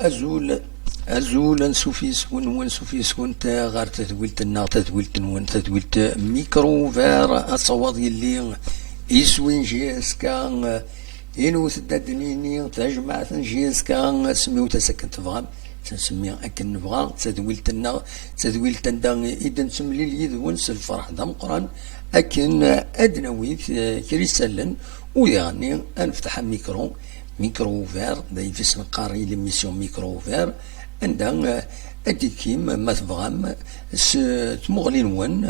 أزول أزول نسوفيسكون ونسوفيسكون تا غار تدويلتنا تدويلت ميكرو فار أصوات يلي يسوين جيسكا إنو تدادنيني تجمع جيسكا سميو تسكن تفغام تنسمي أكن نبغى تدويلتنا إذا نسملي اليد ونس الفرح دا مقران أكن أدنوي كريسالن ويعني أنفتح ميكرو فير دا في اسم قاري لميسيون ميكرو فير عندها أديكيم ما تبغام تمغلي نون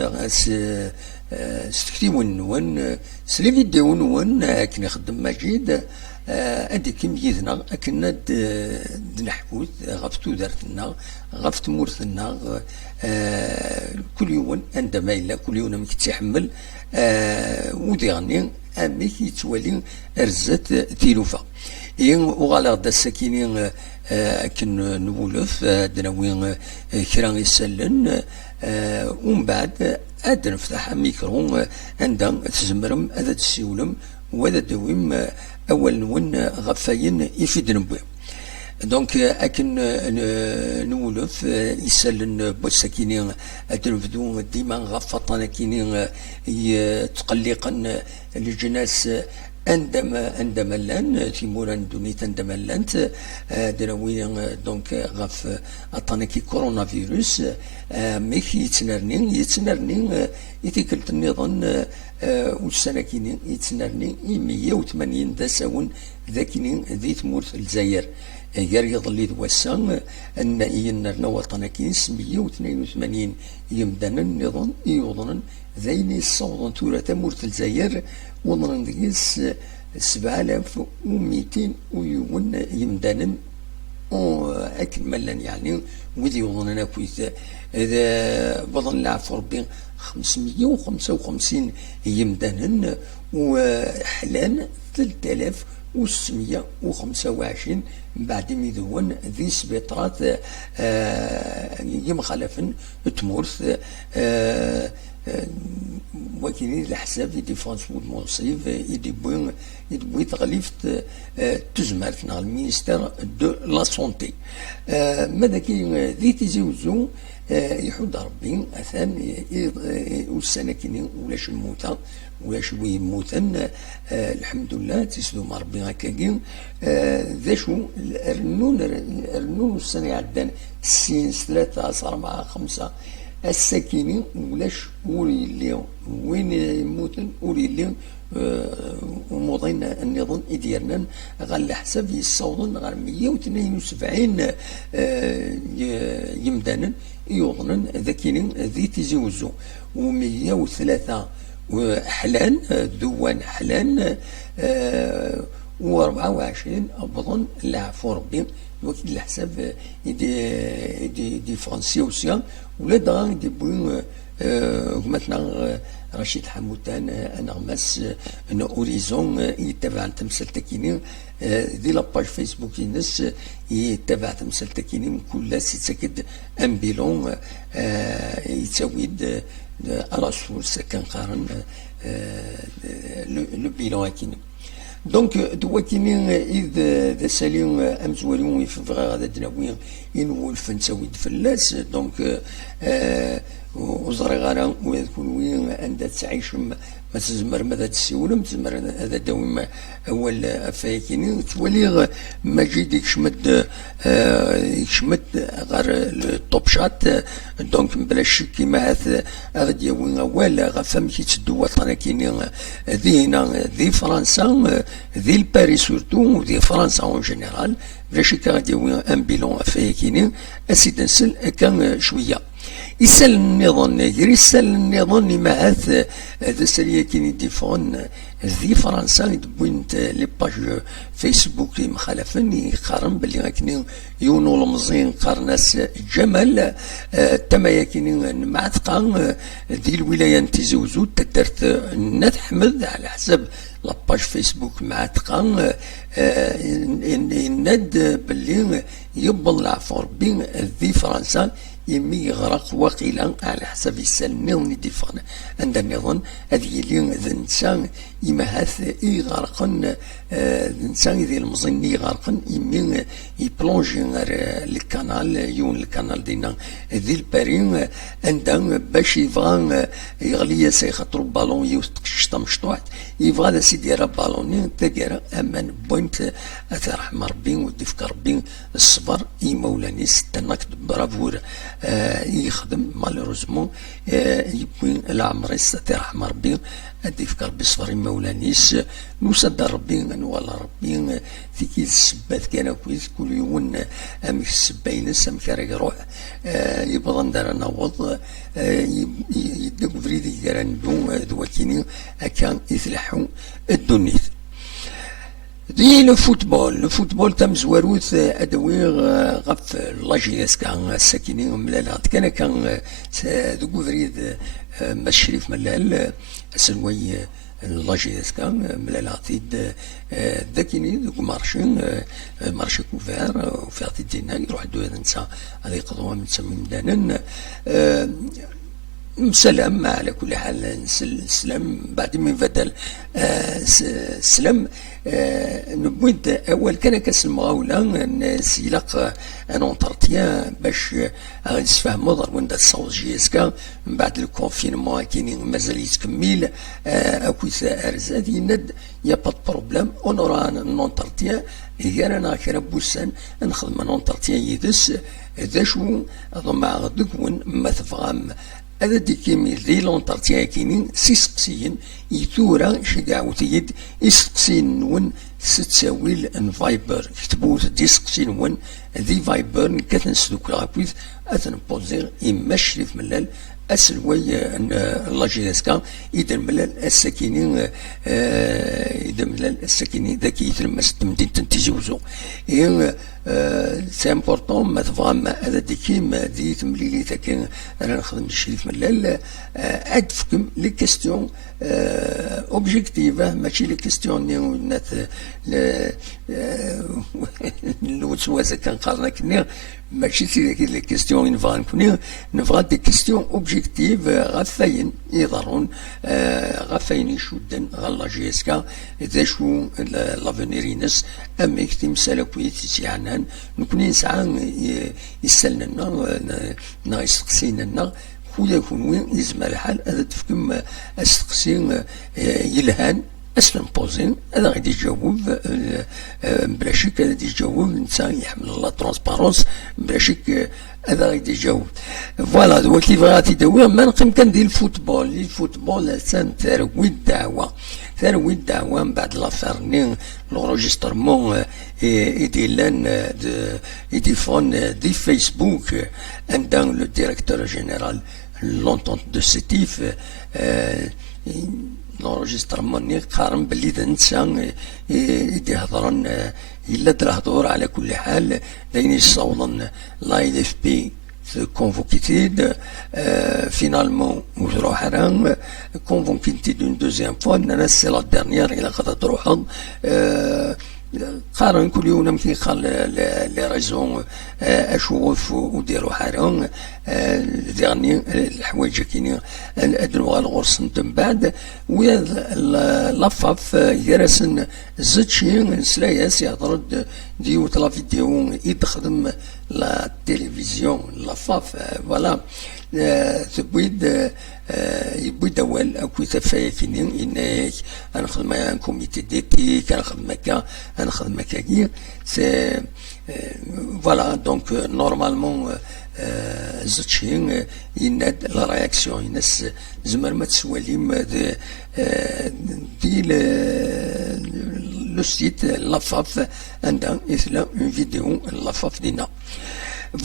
ستكتيون نون سلي فيديو نون كي نخدم مجيد أديكيم يدنا أكنا نحفوت غف تودرتنا غف تمورتنا كل يوم عندما إلا كل يوم مكتحمل وديغني أميك يتولي أرزت تيلوفا وغالا دا السكينين كن نولف دناوين كران يسلن ومن بعد أد نفتح ميكرو عندها تزمرم هذا تسيولم وهذا دويم أول نون غفاين يفيد نبوي دونك أكن نولف يسلن بوسكينين أدنفدو ديما غفطنا كينين تقلقا للجناس عندما لان تيموران دونيت عندما لانت دراوين دونك غف اطانكي كورونا فيروس ميك يتنرني يتكلت النظام والسنكين يتنرني 180 دساون ذاكنين ذي تمورت الجزائر غير يظل دوسان ان ينرنا وطنكين 182 يمدنا النظام يوضنا ذيني الصوضن تورا تمورت الجزائر وضنا ديس 7200 ويون يمدانا أكملا يعني وذي وضنا كويت إذا بضن العفو ربي 555 يمدانا وحلان 3625 بعد ميدون ذي سبيطرات يمخالفن تمورث وكيني الحساب يدي فرانسوود مونسيف يدي تغليفت تزمرت نغ المينستير دو لا سونتي ماذا كي ذي تزيوزو يحود ربي اثان والسنه كيني ولاش الموتى ولاش يموتن الحمد لله تسلو مع ربي هكاكي ذا شو رنون السنه عدان 6 3 4 5 السكيني ولاش ولي وين يموتن ولي وموضين النظام ديالنا غال حساب يصوضن غير 172 يمدانا يوضنا ذاكينين ذي تيزوزو و103 حلان دوان حلان و24 أبضن العفو ربي الوكيل الحساب دي فرنسي وسيا ولا دغا دي بوين مثلا رشيد حمودان انا غماس ان اوريزون يتبع تمثال تكيني دي لاباج فيسبوك الناس يتبع تمثال تكيني كل سيتسكد ان بيلون يتسويد راسول سكن قارن لو بيلون اكيني دونك دواكيني إذا ساليون أمزواليون يفضغا غادا دناوين ينول فنساويد فلاس دونك وزري غانا ويذكون وين عندها تعيش ما تزمر ماذا تسيولم تزمر هذا دوم أول أفايكيني تولي مجيد يكشمد غير الطوب شات دونك بلا شك كيما هذا دياوين أول غفام كي تدو وطنا كيني ذي فرنسا ذي باريس سورتو ذي فرنسا اون جينيرال بلا شك غادي يوين ان بيلون أفايكيني أسيد نسل كان شوية يسال النظام يسال النظام معاث هذا ساليا كيني ديفون ذي فرنسا يدبوين لي باج فيسبوك مخالفين يقارن باللي غاكني يونو المزين قارناس جمال تمايا كيني معتقا ذي الولايه نتيزوزو تدرت نات حمد على حسب لاباج فيسبوك معتقا يند باللي يبل العفو ربي ذي فرنسا يمي يغرق وقيلا على حسب السن نظن ديفان عند النظن هذه اللي ذنسان يمهث يغرقن الانسان ذي المزن يغرقن يمي يبلونجي الكانال يون الكانال دينا ذي البارين عندها باش يبغى يغلي سيخطرو بالون يوتقشطا مشطوح يبغى سيدي راه بالوني تاكيرا امان بوينت اترحم ربي ودفك ربي الصبر يمولاني ستناك برافور يخدم مالوروزمون يبوين العمر ترحم ربي اديفك ربي الصبر يمولانيس نوسد ربي نوالا ربي تيكي السبات كان كويس كل يوم امك السباينس امك راه يروح يبغى ندار نوض يدق فريدي كراندو دوكيني هكا يتلحو الدنيت دي لو فوتبول تم زواروث ادوير غف لاجيس كان الساكنين ملال كان دو فريد مشريف ملال سلوي لاجيس كان ملال عتيد ذاكيني دوك مارشي كوفير وفي عتيد دينا يروح دو نسا هذه قضوه من تسمي مدانا سلام على كل حال سلام بعد من بدل سلام نبويد اول كان كاس المغاوله نسيلق ان اونترتيان باش نتفاهموا ضرب وندا الصوت جيسكا من بعد الكونفينمون كاين مازال يتكمل اكويس ارزاد يند يا با بروبليم اونورا ان اونترتيان هي رانا كرا بوسان نخدم ان اونترتيان يدس ذا شو ضمع غدك وين ما تفهم هذا ديكيمي ذي لونترتيا كينين سيسقسيين يثورا شقاوتيد يسقسين ون ستساويل ان فايبر كتبوت دي سقسين ون ذي فايبر كاتن سدوك لاكويث اثن بوزير يمشرف ملال اسلوي ان لاجيسكا اذا ملال الساكنين اذا ملال الساكنين ذاك يتلمس تمدين تنتيزوزو سي امبورطون ما تفهم هذا ديكيم دي تمليلي تاكين انا نخدم الشريف ملال عاد فكم لي كيستيون اوبجيكتيفه ماشي لي كيستيون نات الوسواسه كنقارنا كنا ماشي سي لي كيستيون نفغا نكوني نفغا دي كيستيون اوبجيكتيف غفاين يضرون غفاين يشدن غالا جيسكا ذا شو لافونير ينس اميك تمثال كويت تيعنان نكوني نسعى يسالنا نا يسقسينا خويا يكون وين يزم الحال هذا تفكم استقسي يلهان اسلم بوزين هذا غادي يجاوب بلا شك هذا يجاوب الانسان يحمل الله ترونسبارونس بلا شك هذا غادي يجاوب فوالا هو كيف غادي يداوي ما نقيم كندير الفوتبول سان ثروي الدعوة من بعد لافير لونجسترمون يديلان يديفون دي فيسبوك عندنا لو ديريكتور جينيرال لونتونت دو سيتيف لونجسترمون قارن باللي نتا يدي هضرن الا درا هضور على كل حال داين يصوضن لا ال اف بي convoqué finalement وتروح راه convoqué d'une deuxième fois انا سي لا ديرنيير الى قد تروح قارن كل يوم يمكن قال لي ريزون اشوف وديروا حرام ديرني الحوايج كاينين ادلوا الغرس من بعد ويا لافاف يرسن زدشي نسلاياس يهضر ديوت لا فيديو يتخدم لا تلفزيون لافاف فوالا تبويد يبويد اول اكو تفايا كاينين اناك نخدم ان كوميتي ديتيك نخدم هكا نخدم هكاكي سي فوالا دونك نورمالمون زوتشي يناد لا رياكسيون يناس زمر ما تسواليم دي لو سيت لافاف عندها اثلا اون فيديو لافاف دينا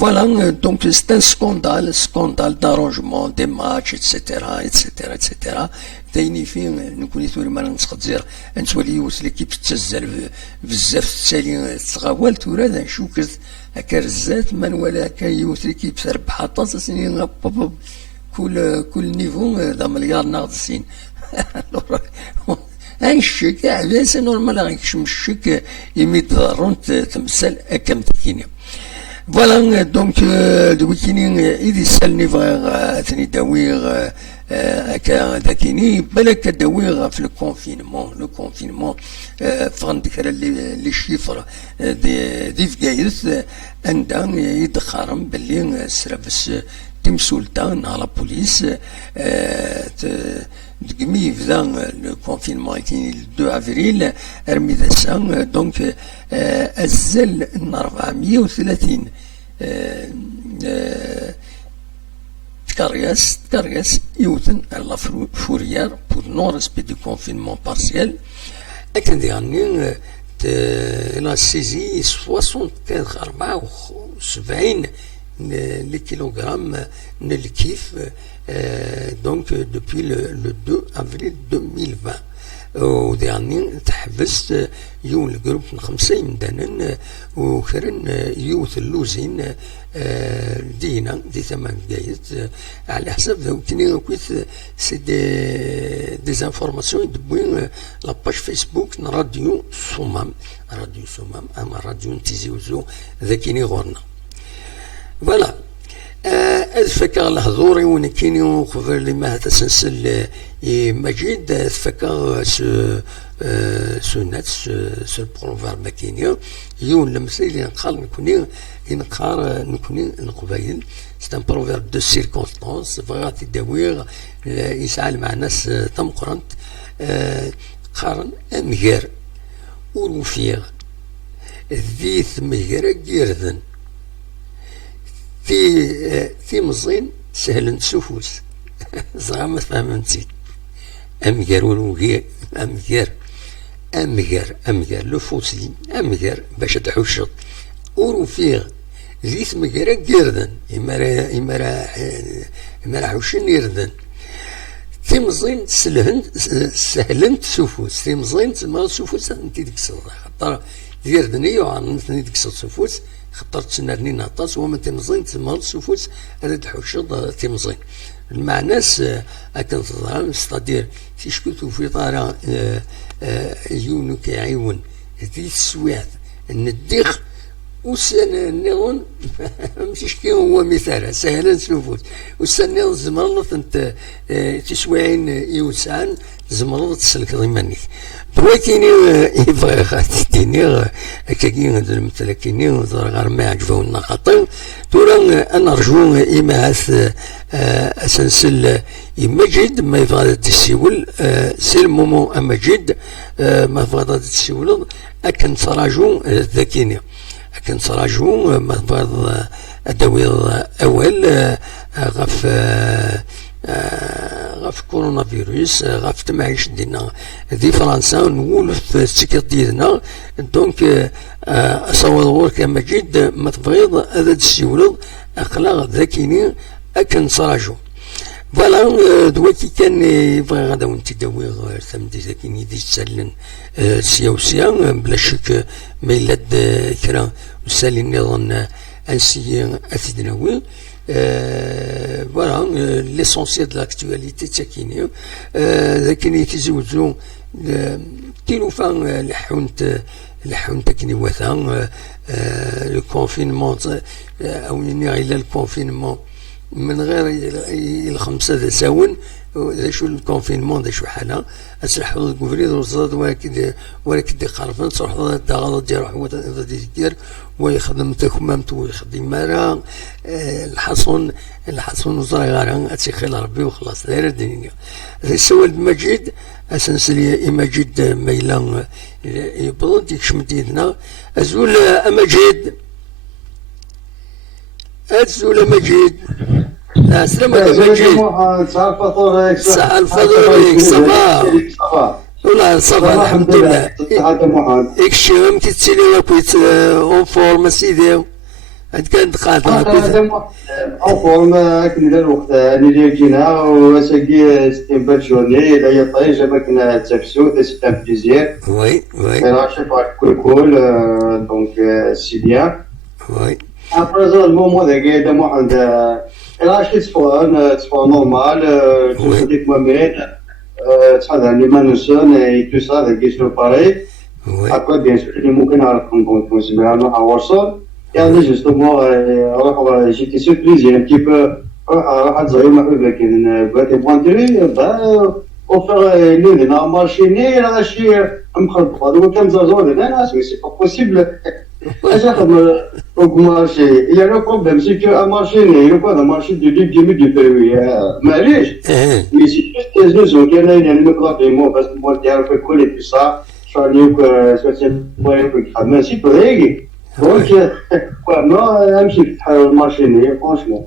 Voilà, donc c'est un scandale d'arrangement des matchs, etc. تايني فين نكون ثوري ما نتخزر نتولي يوصل ليكيب تزال بزاف تسالي تغاول تورا نشوف هكا رزات من ولا هكا يوصل ليكيب تربح طاس سنين كل نيفو ذا مليار ناقصين هنشك عباس نورمال غيكشم الشك يميت ضرون تمثال كم تكيني فوالا دونك دويكيني إذا سالني بغا ثني داويغ هكا ذاكيني بالك داويغ في لو كونفينمون فغندك لي شيفر دي فكايث عندها يدخرم باللي سرافس تمسولتا على بوليس دقمي بدا لو كونفينمون كاين 2 افريل رمي ذا دونك ازل 430 تكرياس يوثن على فوريار بور نون ريسبي دو كونفينمون بارسيال لكن يعني لا سيزي 74 les kilogrammes de l'Kif donc depuis le 2 avril 2020 وديعني تحبست يوم الجروب من 5 مدانا وكرن يوث اللوزين دينا دي ثمان جايز على حسب ذو كني كويث سي دي زانفورماسيون دبوين لاباج فيسبوك راديو صمام اما راديو نتيزيوزو ذاكيني غورنا فوالا فكر الحضوري ونكيني وخبر لي ما تسلسل مجيد فكر سو نات سو بروفار ماكينيا يون المثل ينقال نكوني نقبايل سي ان بروفار دو سيركونستانس فغاتي داوير يسعى مع ناس تمقرنت قارن امغير وروفيغ ذي ثمغير جيرذن في مزين سهل نسوفوس زعما فهمتي امغير ولوغي امغير لو فوسلي امغير باش تحوشط وروفيغ ذي ثمغير جيرذن إما حوشن يرذن تيمزين سهلنت سوفوس تيمزين تما سوفوس انتي ديك الصدر خاطر يردني وعنتني ديك سوفوس خاطر تسنرني نعطاس وما تيمزين تما سوفوس هذا تحوشط تيمزين المعناس أكن تظهر ستادير تيشكوتو في طارا يونو كيعيون ذي السويعت النديخ وسن النظن مشيش كي هو مثال سهلا نشوفوت وسن النظن زمرلط انت تسوعين يوسعن زمرلط تسلك ضمانيك بغيتيني يبغي خاطيني كاكي هاد المتلكيني غير ما عجبونا خاطر تورا انا رجو إماث اسنسل يمجد ما يبغى تسيول سي المومون امجد ما يبغى تسيول اكن تراجو ذاكيني لكن تراجعوا بعض الدواء أول غف كورونا فيروس غف تمعيش دينا ذي فرنسا نقول في السكر ديالنا دونك أصور ورك مجيد ما تبغيض هذا السيولد أخلاق ذاكيني أكن تراجعوا فوالا دواتي كان يبغي غدا وانت داوي ثمدي ذاكيني دي تسلن سياوسيا بلا شك ما يلاد كرا وسالي نظن انسي اثدناوي فوالا ليسونسيال دو لاكتواليتي تاكيني ذاكيني تزوجو تيلوفان لحونت تاكيني واثا لو كونفينمون او غير الكونفينمون من غير الخمسة ذا ساون شو الكونفينمون ذا شو حالة أسرح الكوفريد وصاد ولكن دي قرفن صرح دا غلط دي روح ودا دير ويخدم تخممت ويخدم مرا الحصون وزرع غاران أتسخيل ربي وخلاص داير الدنيا سوى المجيد أسنسلي مجيد ميلان يبلد يكشمت يدنا أزول أمجيد أزول مجيد السلام عليكم مجيد سعى الفطور سعى الفطور صباح ولا صباح الحمد لله اكشم كتسيلي وكويت اون فورم سيدي هاد كانت قاطعة اون فورم كنا الوقت اللي جينا وساقي ستيمبل جورني لا يطيج ما كنا تاكسو سي ان بليزير وي راشي باك كول دونك سي بيان وي Après ça, le moment de guerre, de moi, là, je suis soit normal, je dis que moi-même, ça, dans les manusons et tout ça, des questions pareilles. Après, bien sûr, les mots qu'on a rencontrés, c'est vraiment à Warsaw. Et là, justement, j'étais surpris, j'ai un petit peu, avec une boîte de pointerie, on fait l'une, on a marché, on a acheté, on a pris, donc, 15 ans, mais c'est pas possible. Il y a le problème, c'est qu'un marché, il n'y a pas de marché de 10 minutes de permis. Mais c'est juste les gens qui ont un micro-paiement, parce que moi, j'ai un peu collé tout ça, je suis allé mais c'est pas régler. Donc, non, un petit marché, franchement.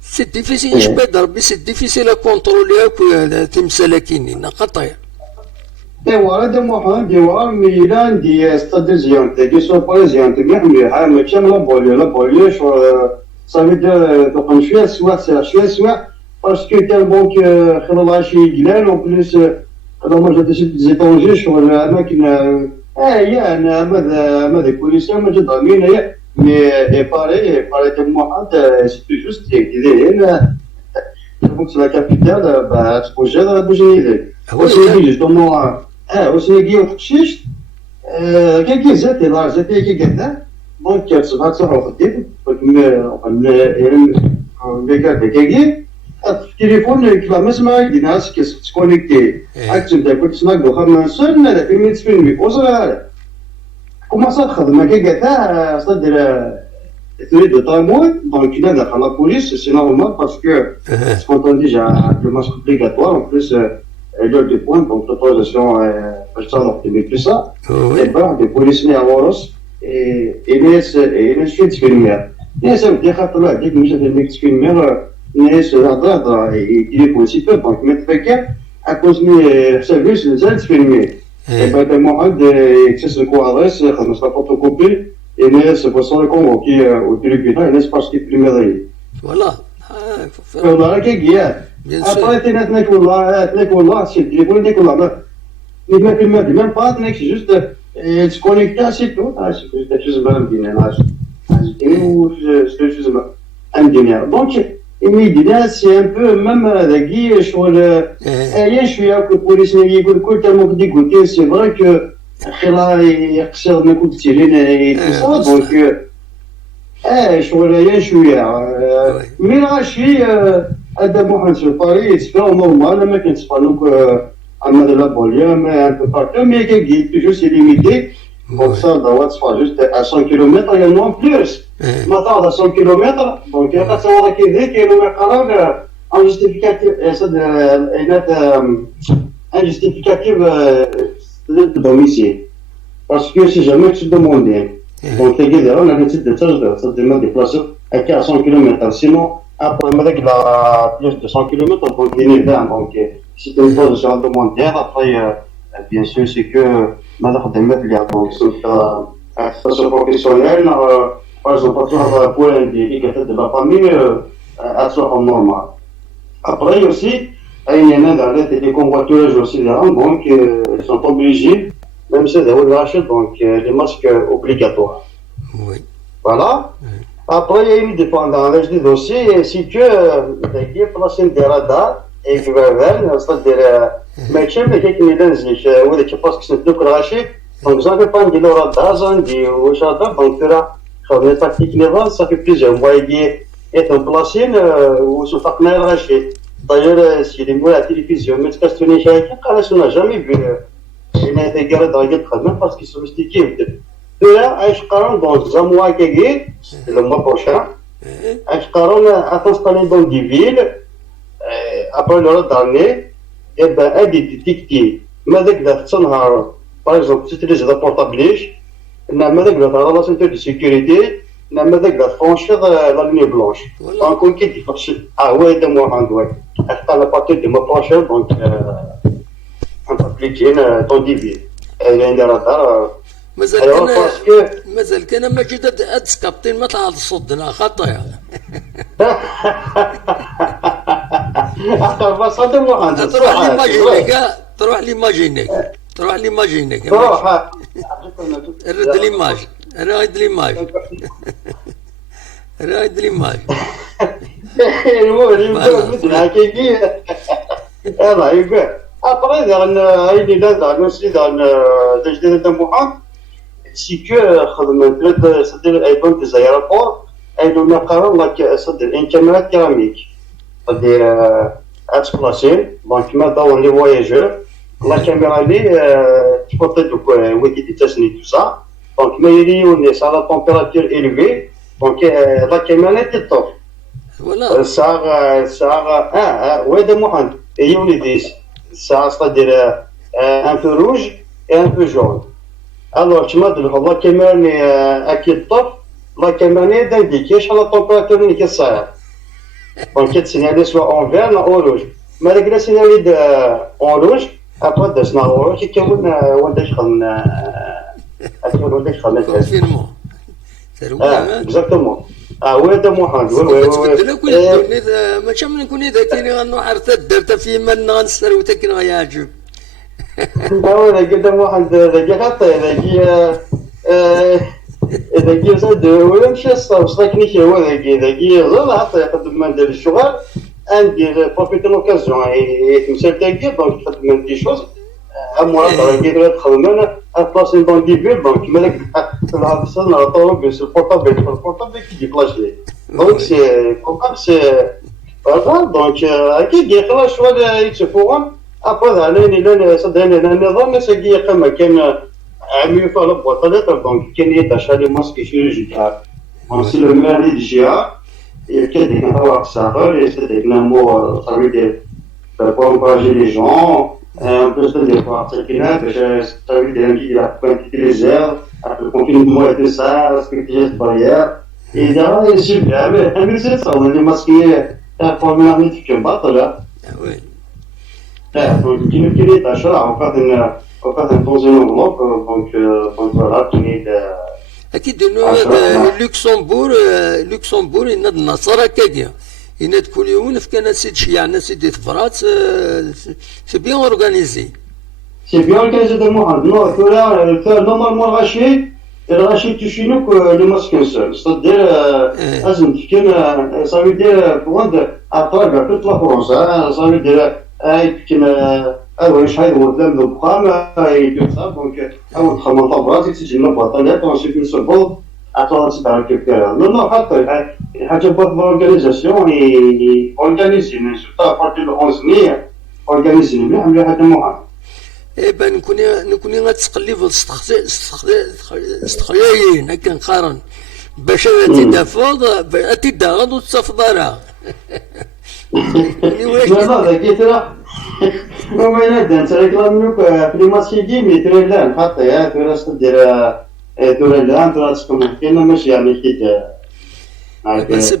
C'est difficile, je peux dire, mais c'est difficile à contrôler que تمسلكيني نقطع. Voilà, de moi, mais il a dit, c'est-à-dire, qui sont pas ziantes, mais tiens, la bolée, ça veut dire, donc, en Suède, soit, parce que tellement que, en plus, alors moi, j'étais des étrangers sur la machine, il y a un des policiers, mais j'ai dormi, mais pareil, de moi, c'est juste, donc, c'est la capitale, c'est pour gérer la bougie. Aussi, justement, aussi, au Tchich, quelques étaient là, j'étais quelqu'un, donc, c'est pas ça, en fait, les gars, téléphone, qui va me mettre, il y a qui se connecté. Action, t'as pas snack, donc, on a un seul, mais la première semaine, on s'en comment ça, c'est-à-dire, de temps donc il y a la police, c'est normal parce que, quand on dit j'ai un masque obligatoire, en plus, l'heure de pointe, donc l'autorisation, ça, donc, tout ça, et ben, des policiers à Waros, et les suites filmières. Et ça veut dire que là, dès que nous avons des filmières, les radars, il est possible, donc, mettre quelqu'un, à cause des services, les aides filmées. Et ben, des moments de, que c'est quoi, adresse, on se la photocopie, et mais c'est pour ça qu'on qui au tribunal, n'est-ce pas ce qui est primé. Voilà. Voilà, qu'est-ce qu'il y a? Après, tu n'as que là, c'est le téléphone, même pas, c'est juste, se connecter à c'est tout, c'est juste un dîner, c'est juste un dîner. Donc, immédiatement, c'est un peu, même, la guille, sur le, je suis à que pour les Sénégalais, tellement dégoûté, c'est vrai que, là, il sert de coup de sirène et tout ça, donc, je suis mais là, je suis, à d'abord, sur Paris, c'est pas normal, mais quand c'est pas donc, à de la banlieue, mais un peu partout, mais toujours c'est limité. Donc, ça, doit se faire juste à 100 km, il y en a plus. Maintenant, à 100 km, donc, il y a pas de savoir qui est, kilomètre, un justificatif, un justificatif, de domicile. Parce que si jamais tu demandes, donc les gars, on a une petite décharge, ça demande des places à 100 km. Sinon, après, avec la plus de 100 km, donc il est là. Donc, si tu me poses sur un demandeur, après, bien sûr, c'est que, madame de mettre, il y a donc, c'est professionnel, par exemple, pour l'indicateur de la famille, à soit normal. Après aussi, il y en a des convoitages aussi, donc, ils sont obligés, même si c'est rachat, donc, les masques obligatoires. Oui. Voilà. Après, il y a une dépendance des dossiers, si tu as placé des radars, et tu vas vers, c'est-à-dire, mais tu sais, quelques milliers, ou des choses qui sont plus rachées, donc, ça ne fait pas de radar, ça ne dit, ou ça, donc, là, les tactiques navales, ça fait plusieurs mois, il est en placé, ou se fait racher. D'ailleurs, si les mots à la télévision, mais c'est questionné chez quelqu'un, on n'a jamais vu. Il a été garé dans le très bien parce qu'ils sont mystiques. De là, dans un mois qui est, le mois prochain, à s'installer dans des villes, après le dernier, et bien, elle est détectée. Mais avec la par exemple, si tu les as portables, avec la relation de sécurité, avec la franchir la ligne blanche. Donc, on quitte, ah ouais, de moi, en doigt. À la partie de ma prochaine, donc, on va appliquer dans des villes. Et il y a un radar. مازال كان ما جيت تسكابتين ما تعرض صدنا خطير. تروح ليماجينيك رد ليماج Après, il y a une idée dans le سي كو خدمت صدر ايضا في زيارات ايضا نقرا لك صدر ان كاميرات كيراميك صدر اتبلاسين دونك ما دور لي فواياجور لا كاميرا لي تحط دوك ويكي دي تسني تو سا دونك ما يريون سا لا تمبيراتور اليفي دونك لا كاميرا تطفي فوالا ça ouais de moi et on dit ça c'est-à-dire un peu rouge et un peu jaune alors tu m'as dit la caméra اكيد طف la caméra d'indiquer sur la température اللي كتصير donc كت signalé soit en vert ou en rouge ما لقينا signalé en rouge après دسنا en rouge كيكون وندش خلنا اكيد وندش خلنا كونفينمون exactement وي ده محمد وي تبدل كل الدنيا ما شمن نكون اذا كاين غنروح درت في من غنسر وتكن غيعجب وي ده محمد ذاك حتى ذاك زاد ولا مشى وصلك نيشي هو ذاك ظل حتى يقدم من دير الشغل عندي بروفيت لوكازيون يتمثل تاكي دونك يخدم دي شوز امورات كي تخدم بلاصي دون دي فيل دونك مالك تلعب السنه طوبيس البورطابل كي ديبلاشي دونك سي كومباب سي فوالا دونك اكيد يقرا شويه يتشوفوهم ابخي عليني لان صدقني النظام ساكي كما كان عمي فالا بوطلات دونك كان يداشا لي ماسك chirurgical donc c'est le maire du GA et qui a des conversations et c'est des mots ça veut dire pour encourager les gens un peu de partir ça veut dire qu'il a pointé les airs après le confinement et tout ça respecter les barrières et derrière c'est super mais c'est ça on est masqué la première minute qui est batte là oui donc qui nous est achat on fait un deuxième enveloppe donc voilà qui est اكيد انه لوكسمبور يناد النصارى كاكيا يناد كل يوم في كان سيد شيع ناس سيدي فرات سي بيان اورغانيزي سي بيان اورغانيزي دو محمد نو كولا نورمالمون الغاشي تشينوك لو ماسكين سول صدير لازم تكون صافي دير بوند اتراكا توت لا فرونس صافي دير كاين اول شحال هو قدام البقام يتصاب دونك اول 15 برات تسجل البطولات ونشوف نصبوا عطاو تاع الكبيره نو حتى حاجه بوت اورغانيزاسيون اورغانيزي من سوتا بارتي لو 11 اورغانيزي مليح مليح هذا محمد بان نكوني غتقلب استخريين هكا نقارن باش تدافض تداغض وتصفضرها لا ذاك ترى وما ينادى انت ريكلاميوك في لي ماتشي كيمي ترى لا حتى يا ترى تدير ترى لا ترى تكون كاينه ماشي يعني كي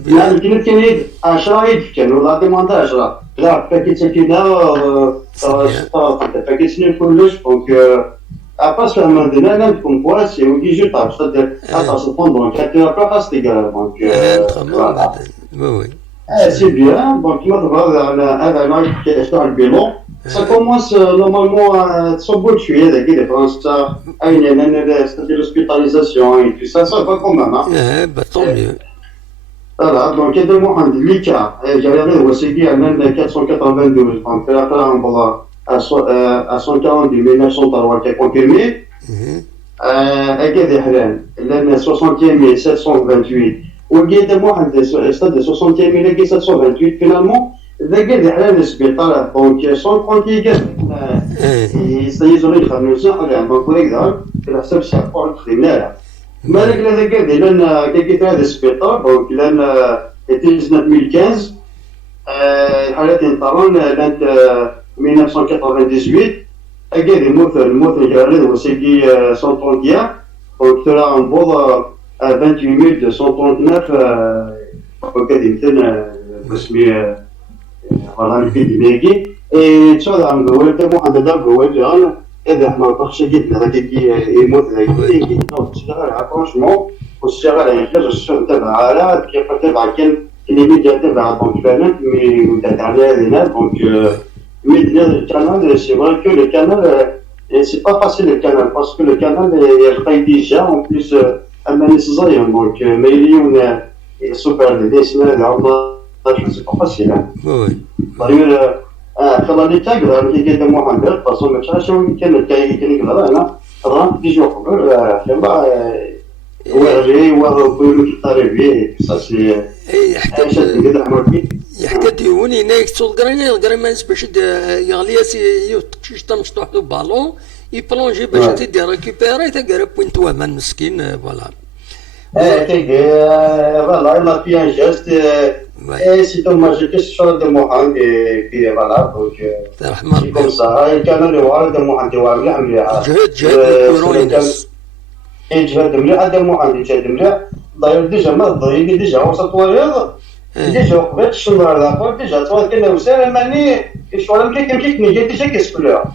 يعني كاين 10 كان ولا ديموند 10 لا باكيت كده باكيت سنين كلش دونك اباس من دينا نكون كويس ويجي جو طاب صدر اتاسفون دونك كاتي ابا تيغال دونك وي c'est bien, donc il m'a dit que bilan. Ça commence normalement à s'emboucher avec les Français, c'est-à-dire l'hospitalisation et tout ça, ça va quand même. Hein? Bah tant mieux. Voilà, donc il y a deux mois, l'ICA, j'ai regardé aussi bien même 492, donc après on va à 140 1903 qui est confirmé. Et qu'il y a des 60e 728. ولقيت واحد استاد 60 لقيت 728 فينالمون ذاك اللي حنا للسبيطار دونك سون كونتي كاع يستيزو يخرجوا على دونك هكذا على حساب الشهر خدمنا مالك ذاك لان كيف هذا السبيطار دونك لان 1915 الحالات انطرون لان 1998 هكذا الموت جاري هو سيدي 131 دونك ترى نبوض 28239 وكذا باسمي والله في دماغي تشوف عم نقول تبو عند دابا وجهنا اذا احنا طخش جدا هذاك يموت هذاك تشتغل فرانشمون والشغل يحتاج الشغل تبع على كيف تبع كان اللي ميديا تبع دونك بانت مي تاع علينا دونك ميديا القناه سي فري كو لو canal c'est pas facile le canal parce que le canal est déjà en plus أما صغير دونك مليون سوبر ديسنا العرض سي با فاسيل وي داير خلاني تقدر كي كيدا محمد باسون ما تعرفش وين كان يقدر انا 30 jours قبل كما وري وقولوا كي طاربي صافي شاد كذا عمري يحكى ديوني نايك تصل قرا ما باش يغلي يوتكش تمشطوح دو بالون يبلونجي باش تدي ريكوبيري تقرا بوينت ومان مسكين فوالا voilà, il a fait un geste et c'est dommage que ce soit de Mohamed et puis voilà, donc c'est comme ça. Et quand on le voit, de Mohamed, on va le جهد مليح هذا المحامي جهد مليح داير ديجا ما ضريبي ديجا وسط الرياض ديجا قبل الشهر الاخر ديجا توا كنا وسام ماني شغل كيك نيجي ديجا كيسكولها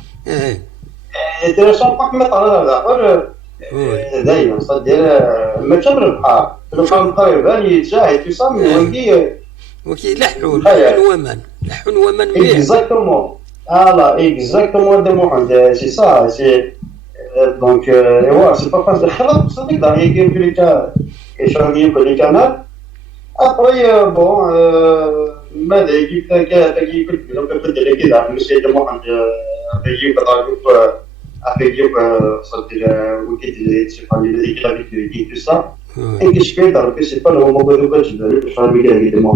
انتريسون باك ما طلع الاخر دايما صدير ما تمر البحر البحر قريبان يتجاهد يصمم وكي لحون ومن مليح اكزاكتومون اكزاكتومون هذا محمد سي سا سي donc ouais, c'est pas facile. Ça dit dans les cas échangés pour les canaux. Après bon mais l'équipe qui donc peut déléguer dans le site de moi avec groupe ça dire qui c'est pas les tout ça et qui je fais dans le c'est pas le moment de coach de famille avec moi.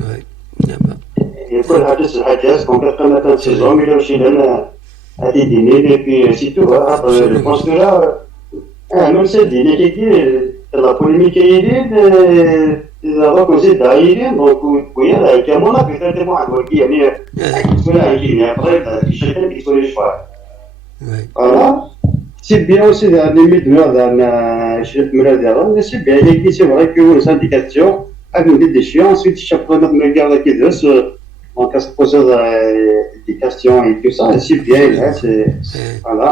Ouais. Et pour Hadjas donc quand la saison mais aussi à des dîners et puis c'est tout. Je pense que là, même si dîner qui dit la polémique est d'avoir causé d'ailleurs, donc oui, avec un moment peut-être moi qui est né, après chacun qui soit les choix. Voilà. C'est bien aussi dans les limite dans chef Mradera, mais c'est bien et c'est vrai que les indications avec des déchets ensuite chaque fois notre regard qui doit en cas de poser des questions et tout ça, c'est bien, hein, voilà.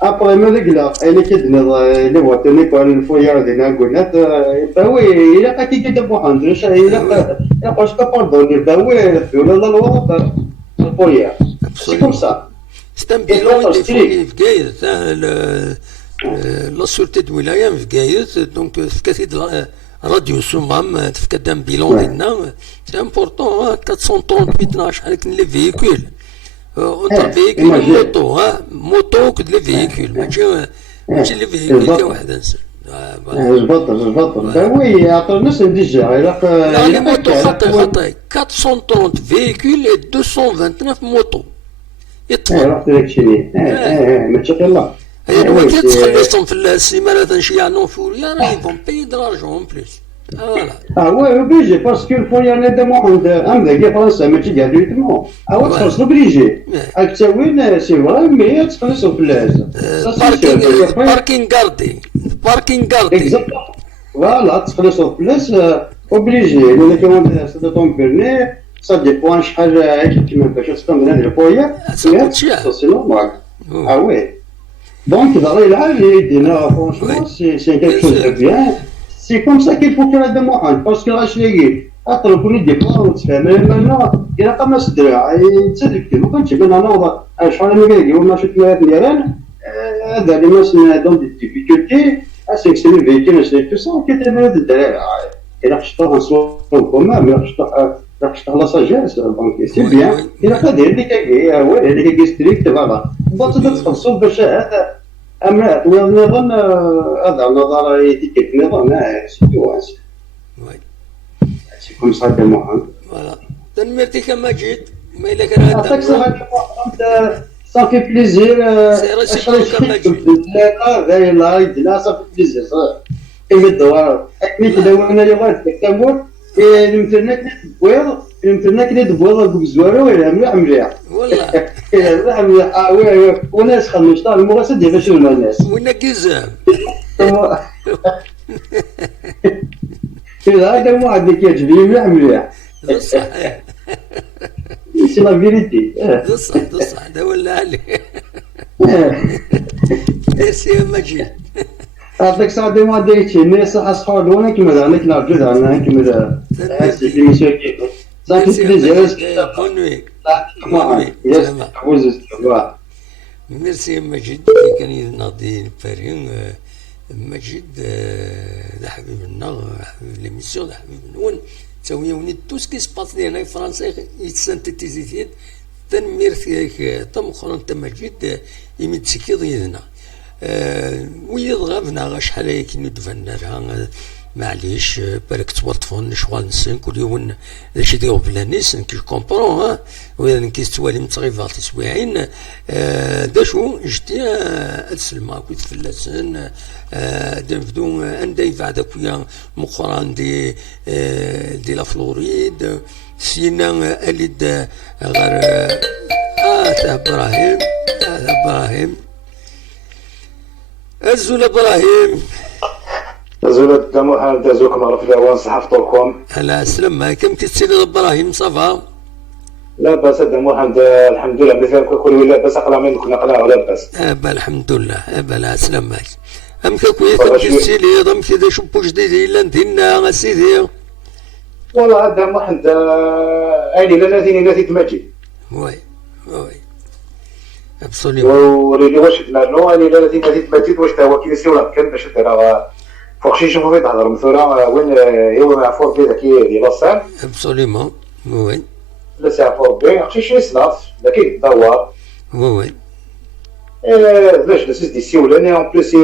Après, me là, elle est qui de voir tenir par le foyer de Nagonet, bah oui, il a pas quitté de voir André, il a pas pardonné, bah oui, la loi, le foyer. C'est comme ça. C'est un bilan des foyers في Gaït, la sûreté de William في Gaït, donc في كثير راديو سومام تفكدام بيلون ديالنا سي امبورطون 438 شحال كاين لي فييكول اونتر فييكول موطو موطو كد لي فييكول ماشي لي فييكول تا واحد انسان جبط وي عطينا ديجا لا لي موطو خطي 430 فييكول et 229 موطو يطفى رحت داكشي ماشي يلاه ما كتخلصهم في السيمانه شي عنو فوريا راه يفون باي دو لارجون اون بليس فوالا وي اوبليجي باسكو الفويا نادم واحد عندك فرنسا ماشي كاع ديريكتمون تخلص اوبليجي راك تساوين سي فري مي تخلصوا في اللاز باركينغ كاردي فوالا تخلصوا في اللاز اوبليجي ولا كمان سيدون بيرني ça dépend شحال كيما باش تكون هذه الفويا سي نورمال وي Donc, dans les là, franchement, c'est quelque chose de bien. C'est comme ça qu'il faut faire la demande. Parce que là, je l'ai dit, attends, on connaît des plans, mais maintenant, il y a pas mal de drap. Et tu sais, quand tu viens en Europe, je suis en Amérique, on achète une RN, dans les gens dans des difficultés, c'est que c'est le véhicule, c'est tout ça, qui est très bien de derrière. Et là, je t'en reçois en commun, mais je t'en la sagesse, donc c'est bien. Il n'y a pas des stricts, voilà. Donc, c'est notre façon de faire. أما النظام هذا النظام يتكلم نظام سيتو سي كوم سا دو محمد فوالا تنمرتي كما جيت ما إلا كان هذا ça fait plaisir لا يدنا ça fait plaisir كيما الدوار أكيد داونا يوات كتابور المثلنا كنا دبوض بزوارو ولا مليح والله وي وناس خمشت المغاسل ديال باش ولا الناس وين كيزام هذا مو عاد كيعجبني مليح صحيح سي لا فيريتي صح هذا ولا عليه ميرسي ماجد هذاك ساعة ديما دايتشي الناس أصحاب وانا كيما دعنا كنعرفو دعنا كيما هاسي في ميسيو كيكو صافي بليزير بون نوي ميرسي ماجد اللي كان يناضي الفريق ماجد ذا حبيبنا حبيب ليميسيون ذا حبيب نون تساوي وني تو سكي سباس هنا في فرنسا يتسانتيزيتي تنميرت ياك تمخرن تمجد يمد سكيض يدنا ويضغبنا غا شحال هيك ندفنا لها معليش بالك تورطفون شغال نسن كل يوم داكشي ديرو بلا نيس كي كومبرون ها وإذا كيستوالي متغيفات تسويعين داشو جدي السلمى كنت فلاسن دنفدو عندي بعد كويا مقران دي لا فلوريد سينا اليد غير ابراهيم ابراهيم الزول ابراهيم زولت دموها دازوكم عرف الاوان صحفتكم. على السلامة كم كتسير ابراهيم صافا؟ لا باس دموها الحمد لله مثل كل ولا باس اقلا كنا قلا ولا باس. الحمد لله لا سلامك. ام كوي كم كتسير ضم كذا شوبو جديد الا ندينا سيدي. والله هذا واحد اني لا نادي تماجي. وي ابسوليوم. وريلي واش تنالو اني لا نادي تماجي واش تا هو كيسيو ولا كان باش دير فوق شي شوفوا فيه تهضر مثلا وين هو معفور بيه ذاك ديال لاصال ابسوليومون وي لا سي عفور بيه شي صناف ذاك يدور وي باش الناس دي سيولاني اون بليس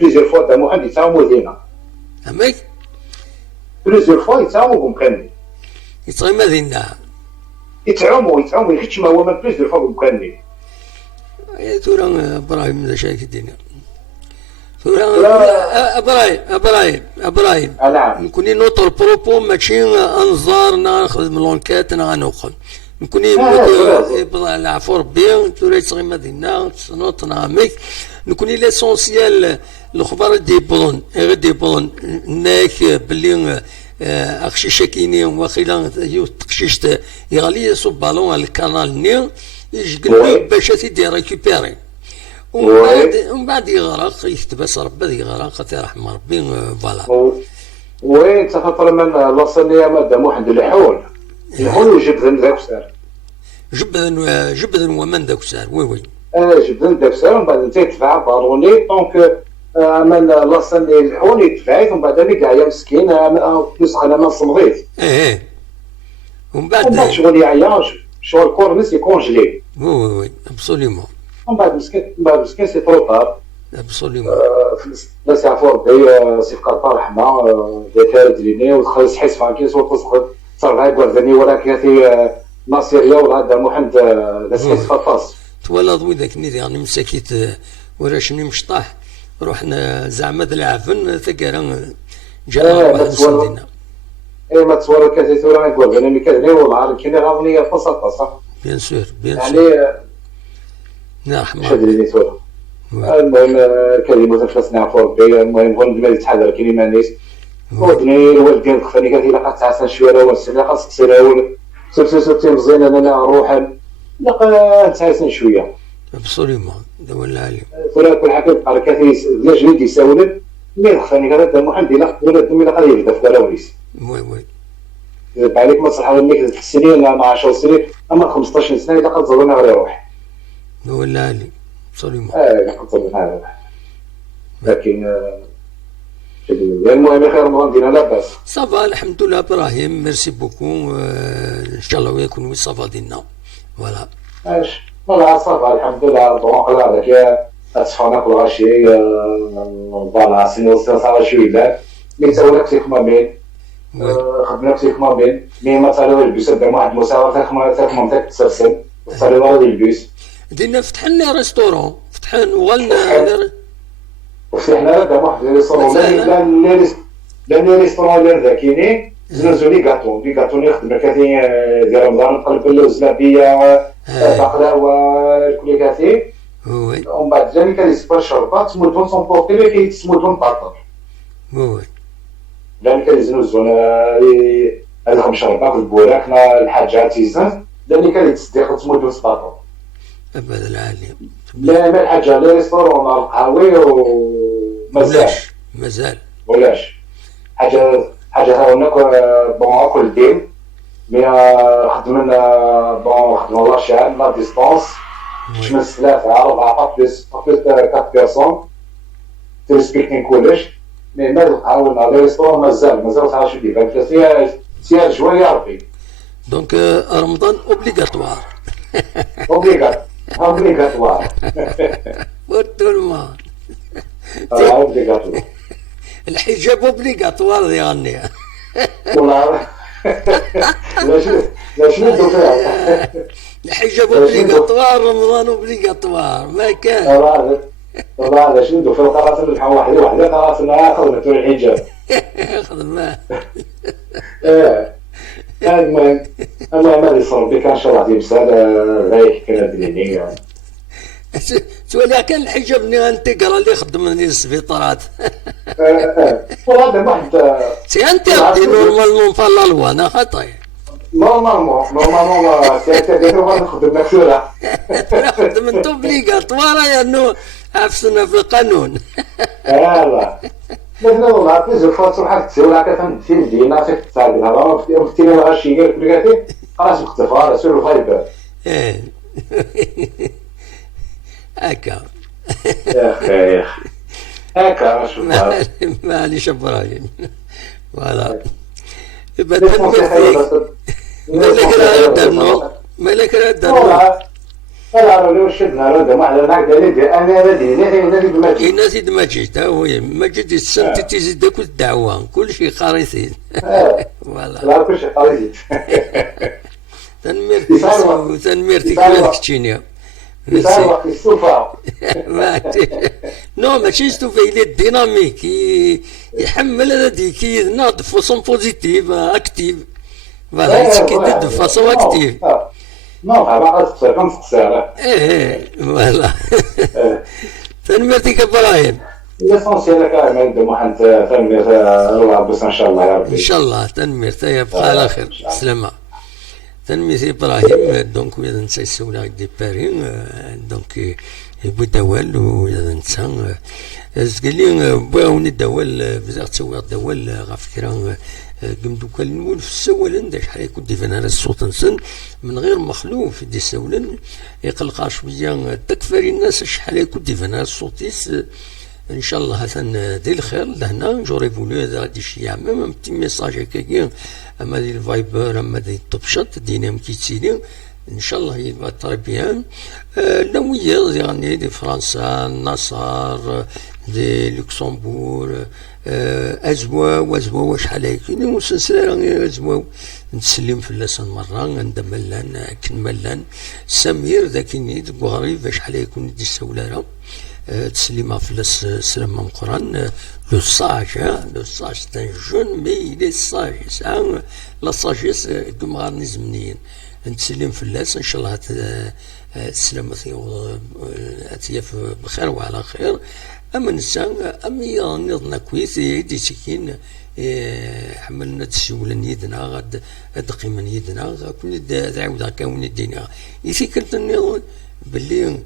بليزيور فوا دا محمد يتعاونوا لينا اماك بليزيور فوا يتعاونوا بمكاني يتعاونوا لينا يتعاونوا يخدش ما هو من بليزيور فوا بمكاني تورا ابراهيم ذا شايك الدنيا ابراهيم نعم نكوني نوتر بروبو ماشي انظار ناخذ من لونكات ناخذ نكوني العفو ربي توري صغير مدينه نوت نامك نكوني ليسونسيال الاخبار دي بون ناك بلي اخشي شاكيني واخيلا تقشيشت يغلي يصب بالون على الكانال ني يجقلو باش تيدي ريكوبيري ومن بعد يغرق يكتبس ربي يغرق خاطر رحم ربي فوالا. وين تخاطر من لاصنيا مادام واحد الحول وجبذن ذاك السار. جبذن ومن ذاك السار وي. جبذن ذاك السار ومن بعد انت تدفع باروني دونك من لاصنيا الحول يدفعيت ومن بعد كاع يا مسكين بلوس انا ما صمغيت. ومن بعد شغل يعيا شغل كورنيس يكونجلي. وي ابسوليومون. ومن بعد مسكين سي ترو طار. ابسوليومون. الناس يعرفوا ربي سي قطار رحمه ديال ليني وتخلص حيس فانكيس وتصدق صار هاي غوردني وراك في ناصيريا وهذا محمد ناس حيس فطاس. تولى ضوي ذاك النيت يعني مساكيت ورا شني مشطاح رحنا زعما العفن ثقرا جا واحد سندنا. ما تصور كاسي ثورة نقول انا كذا والله كاين غاوني طاسه. بيان سور يعني نرحم شادني ثورة. المهم كلمة فاس نعرفوا ربي المهم غنبدا ما يتحضر كاين مانيس ودني الوالدين خفاني قالت لي قد تعسن شويه راه والسنه خاصك تسير سبتي مزيان انا نروح لا تعسن شويه ابسوليومون هذا هو العالم ولا كل حاجه بقى كثير لا جريد يساولن مي خفاني قالت محمد لا ولد مي لا قال يبدا في دراويس وي عليك ما تصلح لك 6 سنين لا 10 سنين اما 15 سنه الا قد ظلنا غير يروح هو العالم ابسوليومون قد ظلنا لكن المهم خير رمضان دينا لاباس صافا الحمد لله ابراهيم ميرسي بوكو ان شاء الله ويكون صافا ديالنا فوالا فوالا صافا الحمد لله دونك هذاك تصفانا كل غاشي فوالا سينو صافا شويه مي تاولك في خمامين خدمنا في خمامين مي ما صار البيس بين واحد مساواه خمام تاع تسرسل صار له البيس دينا فتحنا ريستورون فتحنا وغلنا وفتحنا هذا واحد ريستورون لان ريستورون ديال ذاكيني زنزو لي كاطون يخدم كاثي ديال رمضان نقلب له زلابيه بقلاوه الكليكاتي ومن بعد جاني كان يسبر شربات تمودهم سون بورتيلي كيتسمودهم طاطر لان كان يزنوزون هذا شربات البوراك الحاجات تيزن لان كان يتصدق تمودهم سباطر ابدا العالم لا ما الحاجه لا ريستورون القهوي مازال ولاش حاجه هناك بون اكل ديم مي خدمنا بون خدمنا لا شان لا ديستونس خمس 4 بلس 4 بيرسون تريسبكتين كلش مي ما نحاول على ريستورون مازال تعرف شي سي جويه ربي دونك رمضان اوبليغاتوار اوبليغاتوار. بور تو المون. اوبليغاتوار. الحجاب اوبليغاتوار يغني. والله لا شنو ندير فيها. الحجاب اوبليغاتوار، رمضان اوبليغاتوار، ما كان. والله لا شنو ندير فيها. قرات نلحق وحده قرات ناخذ نتوري الحجاب. خدمه. المهم هذا يصير بك ان شاء الله تيبسال رايح كنا ديني. تولي كان الحجاب اللي غنتقرا اللي يخدم لي السبيطارات. وهذا واحد سي انت دي نورمالمون فا لا لوا انا خطاي. نورمالمون سيتي ديرو غنخدم مكسوره. نخدم انت اوبليغاتوار لانه عفسنا في القانون. يلا لكن والله بليزيور فوا تروح تسير ولا كتفهم في المدينه خصك تساعد هذا فتينا لها شي غير بلاتي خلاص اختفى سير الفايبر. هكا يا اخي هكا شوف معليش ابراهيم فوالا. مالك راه درنا لا لو شدنا راه ما على نقدر انا نزيد ماجد تا هو ماجد السنت تزيد داك الدعوه كل شيء قريتي. فوالا لا كل شيء قريتي. تنميرتي كيفاش كتشينيا يساوي السوفا. نو ماشي ستوفا إلي ديناميك يحمل هذيك يناض فاصون بوزيتيف اكتيف. فوالا يتكيد دو فاصون اكتيف. نو هذا قصر كم قصيره. فوالا تنميرتك ابراهيم. ليسونسيال كامل دو محنت تنمير الله ان شاء الله يا ربي. ان شاء الله تنمير يبقى على خير سلامه. تنمير ابراهيم دونك اذا نسى السوله دي باري دونك بوداول واذا نسى قال لي بغاو نداول بزاف تسوي داول غاف كرا قمدو كان نقول في السولن دا شحال يكون ديفان على الصوت نسن من غير مخلوف دي السولن يقلقا شويه تكفري الناس شحال يكون ديفان على الصوتيس. ان شاء الله هثن دي الخير لهنا جوري فولو هذا غادي شي يعمل بتي ميساج هكاكي اما دي الفايبر اما دي الطبشات دينام كيتسيلي ان شاء الله يبقى تربيان. لويا يعني دي فرنسا النصر دي لوكسمبور ازوا شحال هكا وسلسله راني ازوا نتسلم في اللسان مرة ندملان كنملان سمير ذاك نيد بوغريف شحال يكون دي السولاره تسليمه في السلام القران لو ساج c'est un jeune mais il est sage يسعى لا ساجيس كما غنزمنيين نتسلم في اللاس ان شاء الله السلامة اتيا بخير وعلى خير. اما نسان امي نظن كويس يدي سكين حملنا تسولن يدنا غاد قيمه يدنا كون تعاود هكا وندينا يفكرت النظام باللي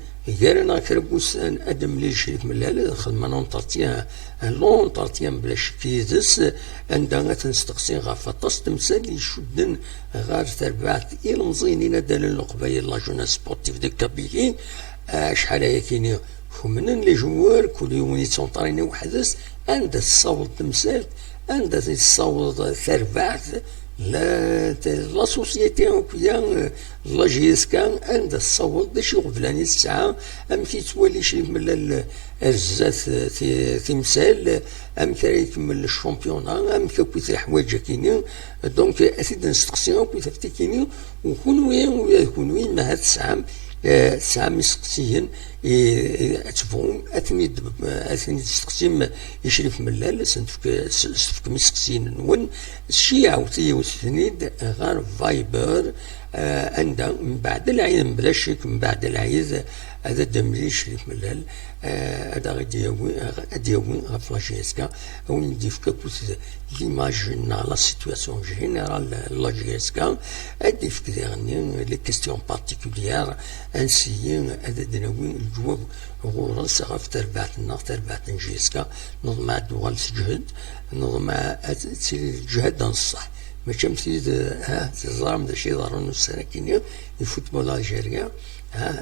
قالنا كربوسان ادم لي شريف من الهلال خدمه لون طارتيان بلا شكيزس عندها تنستقسي غافطاس تمثال يشدن غار تربعت المزينين دال القبايل لا جونا سبورتيف دو كابيلي شحال هكاين خمنن لي جوار كل يوم يتسونطرين وحدث عند الصوت تمثال عند الصوت تربعت لا سوسيتي وكيا لا جيسكا عند الصوت باش يغفلاني الساعه ام كيتولي شي من الزات تمثال ام كيكمل الشامبيونا ام كيكوت الحوايج كاينين دونك اسيد نستقسيو كي تفتكيني وكونوي ما هاد الساعه مسقسيين اتفهم اثني تستقسيم يشرف ملال سنتفك مسقسيين نون الشي عاوتي وسنيد غير فايبر عندها من بعد العيد بلا شك من بعد العيد هذا دمري يشرف ملال هذا غادي يوي غف لاجيسكا وين ندير في كاكوس ليماجينا لا سيتواسيون جينيرال لاجيسكا هادي في كديرني لي كيستيون بارتيكوليير انسي هذا دناوي الجواب غورس غف تربعتنا جيسكا نظم مع الدوال سجهد نظم مع الجهد نصح ماشي مثل تزارم دا شي ضرون السراكينيا الفوتبول الجيريا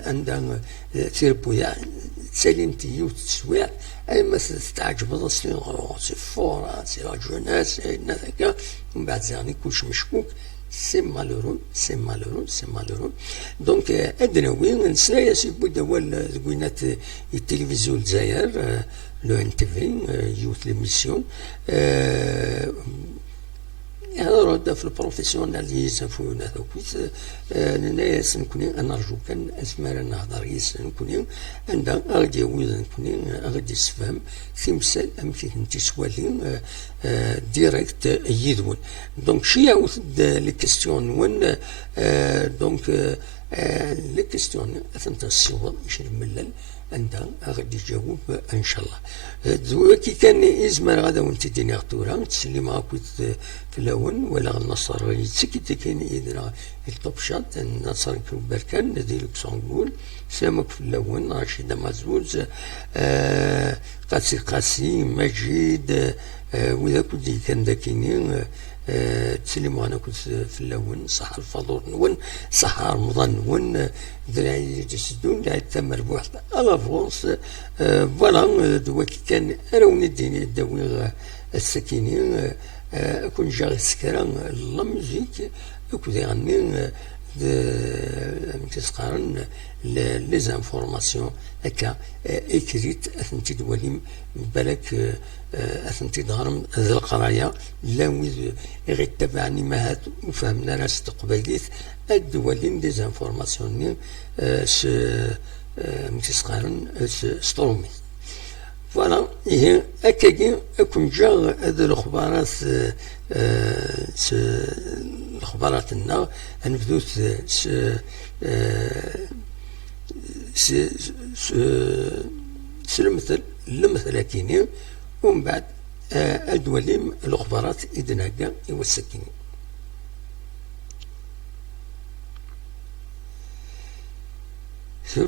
عندها تيربويا تسالينتي وتسويع اي ما تستعجب سي فورا سي لا جوناس هكا ومن بعد يعني كلشي مشكوك سي مالورو سي مالورو سي مالورو. دونك ادناوي نسلايا سي بودا وال زوينات التلفزيون الجزائر لو ان تي في يوث ليميسيون هذا في البروفيسيوناليزم فونا ذوكيت الناس نكوني نرجو كان اسمار نهضر يس نكوني عندها غادي ويض نكوني غادي يسفهم تمثال امشي انت سوالي ديريكت يدون. دونك شي يعاود لي كيستيون وين دونك لي كيستيون اثنت الصور يشرب ملل عندها غادي يجاوب ان شاء الله. كي كان يزمر غدا وانت ديني غطورة تسلي معاك في الاول ولا النصر يتسكت كاين يدنا الطوب شات النصر بركان ديال لوكسمبورغ سامك في الاول رشيد مازوز قاسي مجيد وذا كنت كان داكيني تسلموا انا كنت في اللون صح الفضور نون صح رمضان نون دراعي جسدون دراعي تمر بواحد الافونس فوالا دواكي كان راوني الدنيا داوي السكينين كون جا السكرة لا ميوزيك كنت يغني تسقارن لي زانفورماسيون هكا اكريت اثنتي دواليم بالك اثنتي ظهرم ذا القرايه لا ويز غير تبعني مهات وفهمنا راس تقبيليت الدوالين دي زانفورماسيون تسقارن سترومي. فوالا هي اكاكي اكون جا هذا الاخبارات الاخباراتنا نبدو المثل كيني ومن بعد الدوليم الاخبارات اذن يوسكيني.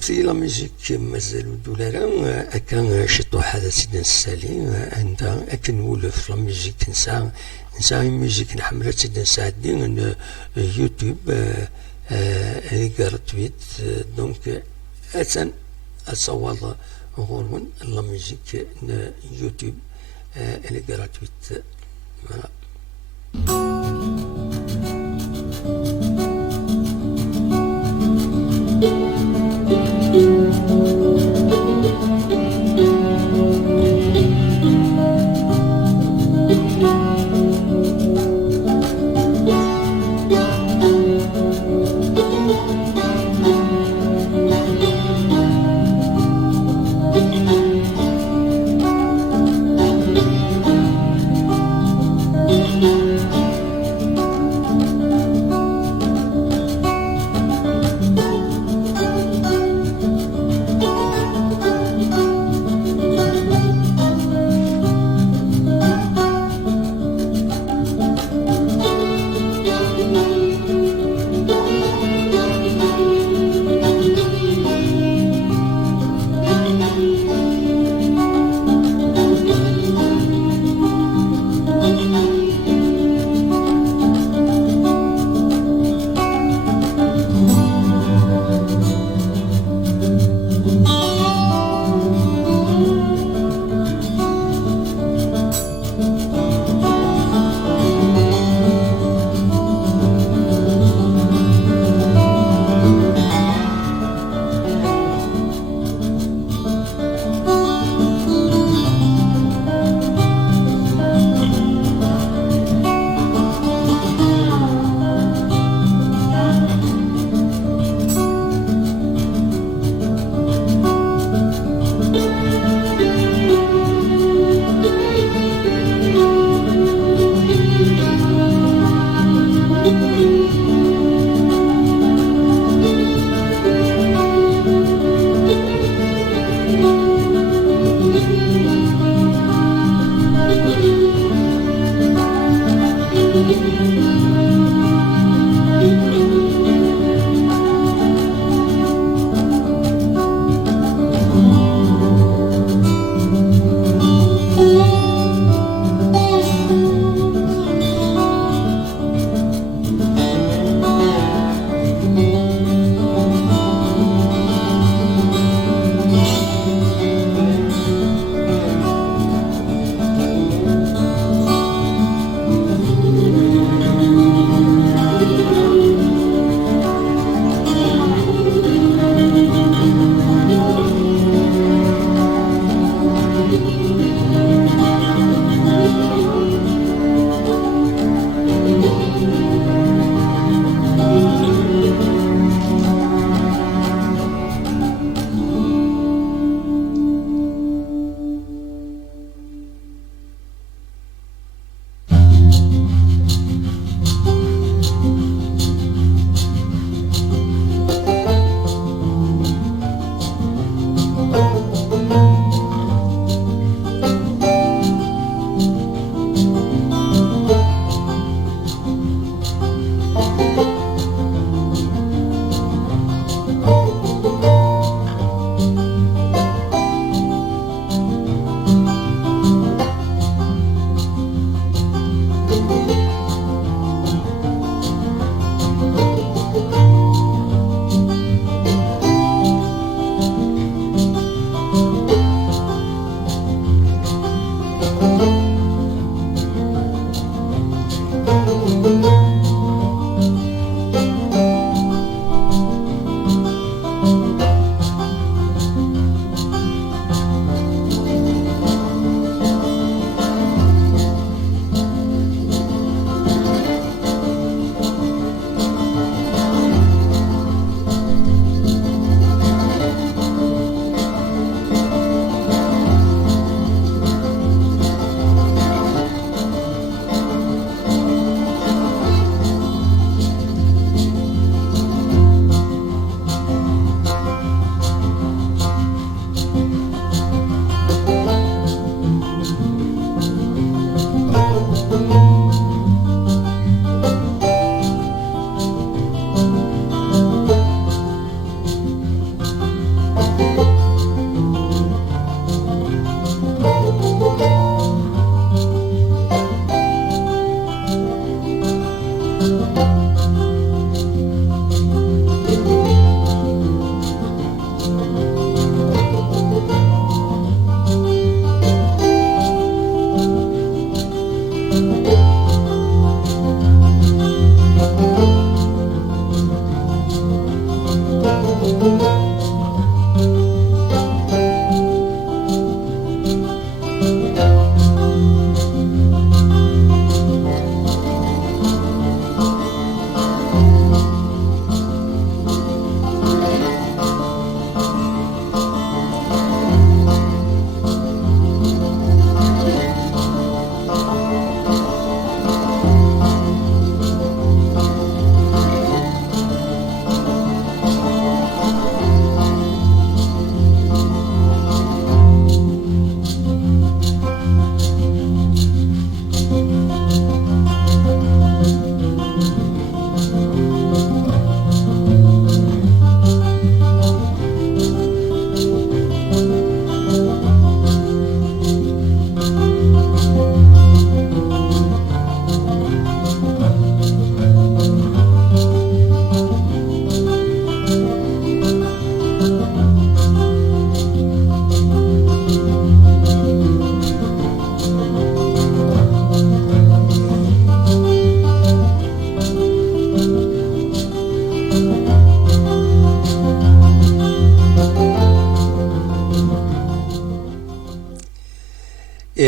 في لا ميوزيك مازال دولارا كان شطو هذا سيدنا السالي عندها اكن ولف في لا ميوزيك نسا ميوزيك نحملها سيدنا سعدين يوتيوب غراتويت دونك اتن اصوات غورون لا ميوزيك يوتيوب غراتويت.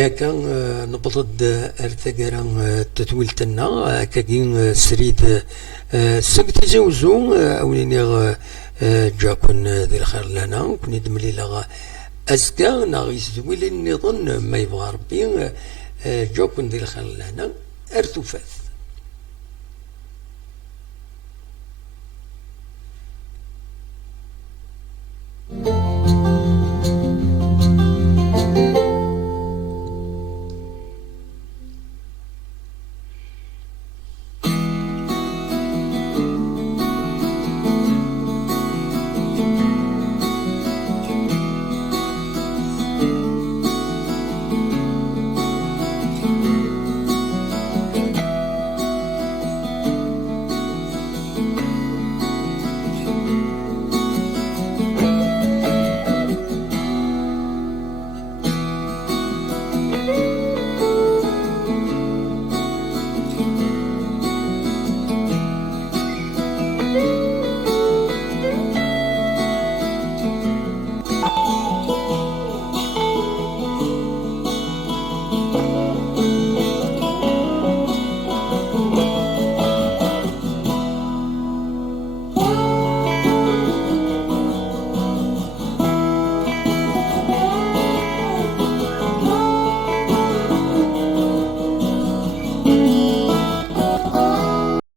ياك نبضد ارتقرا تتويلتنا كاين سريد سبت زوزو اوليني جاكن ذي الخير لنا كوني دملي لغا ازكا ناغيس زويل النظن ما يبغى ربي جاكن ذي الخير لنا ارتفاث